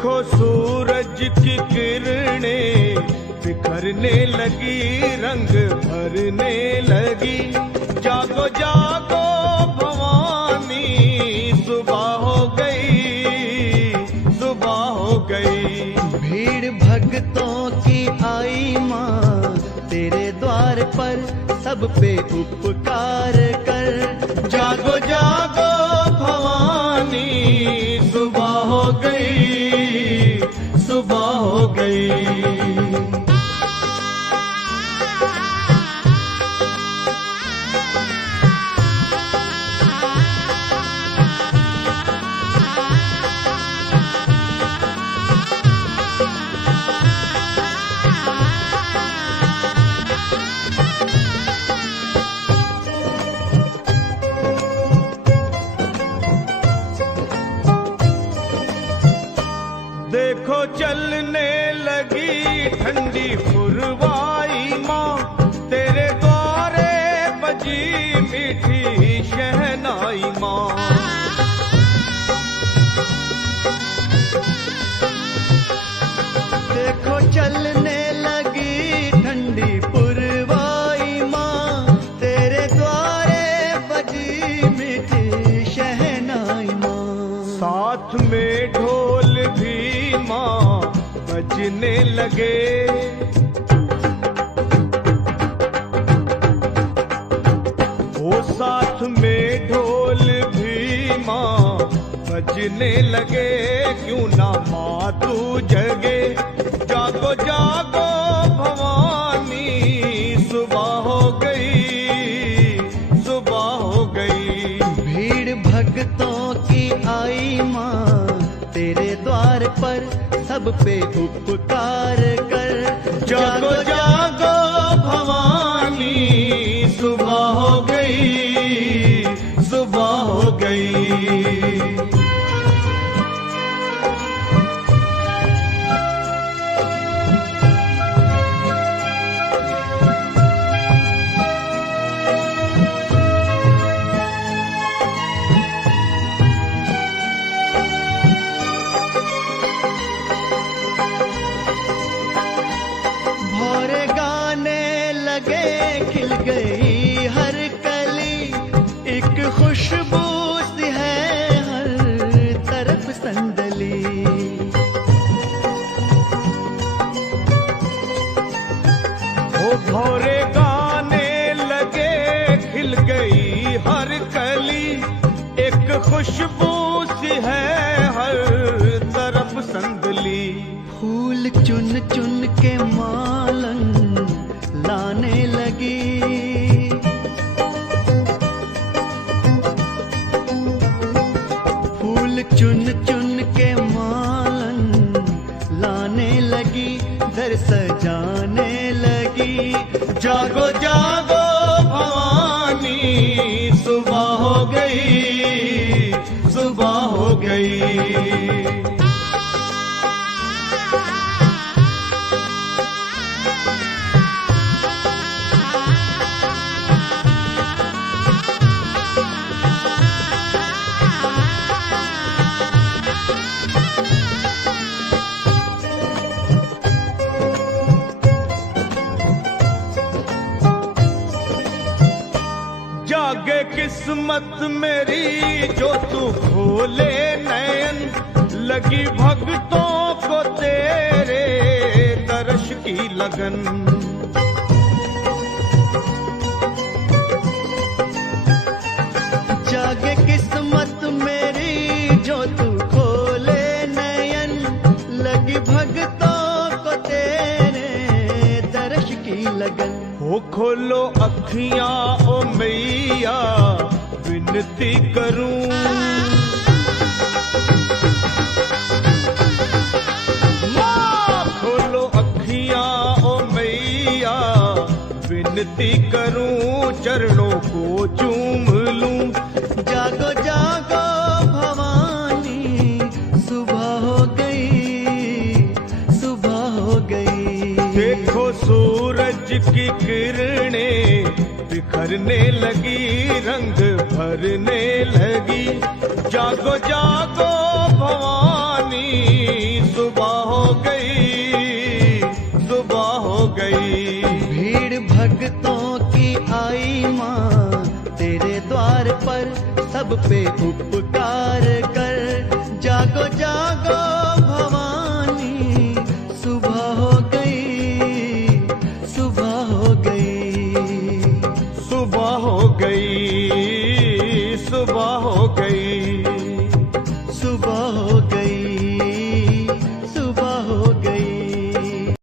देखो सूरज की किरणें बिखरने लगी, रंग भरने लगी। जागो जागो भवानी, सुबह हो गई, सुबह हो गई। भीड़ भक्तों की आई माँ तेरे द्वार पर, सब पे उपकार कर। जागो जागो भवानी, सुबह हो गई, सुबह हो गई। देखो चलने लगी ठंडी पुरवाई माँ, तेरे द्वारे बजी मीठी शहनाई माँ। देखो चलने लगी ठंडी पुरवाई माँ, तेरे द्वारे बजी मीठी शहनाई माँ। साथ में ढोल भी माँ बजने लगे, वो साथ में ढोल भी माँ बजने लगे। क्यों ना माँ तू जगे, जागो जागो भवानी, सुबह हो गई, सुबह हो गई। भीड़ भक्तों की आई माँ तेरे द्वार पर, सब पे उपकार कर। जागो जागो भवानी, सुबह हो गई, सुबह हो गई। भौरे गाने लगे, खिल गई हर कली, एक खुशबू सी है हर तरफ संदली। ओ भौरे गाने लगे, खिल गई हर कली, एक खुशबू सी है हर तरफ संदली। फूल चुन चुन के मालन लाने लगी, फूल चुन चुन के मालन लाने लगी, घर सजाने लगी। जागो जागो भवानी, सुबह हो गई, सुबह हो गई। जागे किस्मत मेरी जो तू खोले नयन, लगी भक्तों को तेरे दर्श की लगन। जागे किस्मत मेरी जो तू खोले नयन, लगी भक्तों को तेरे दर्श की लगन। हो खोलो अखियां ओ मैया, विनती करूं। माँ खोलो अखियां ओ मैया, विनती करूं, चरणों को चूम लूं। जागो जागो भवानी, सुबह हो गई, सुबह हो गई। देखो सूरज की किरणें बिखरने लगी, रंग भरने लगी। जागो जागो भवानी, भवानी सुबह हो गई, सुबह हो गई। भीड़ भक्तों की आई माँ तेरे द्वार पर, सब पे उपकार कर। जागो जागो भवानी सुबह हो गई, सुबह हो गई। सुबह हो गई, सुबह हो गई।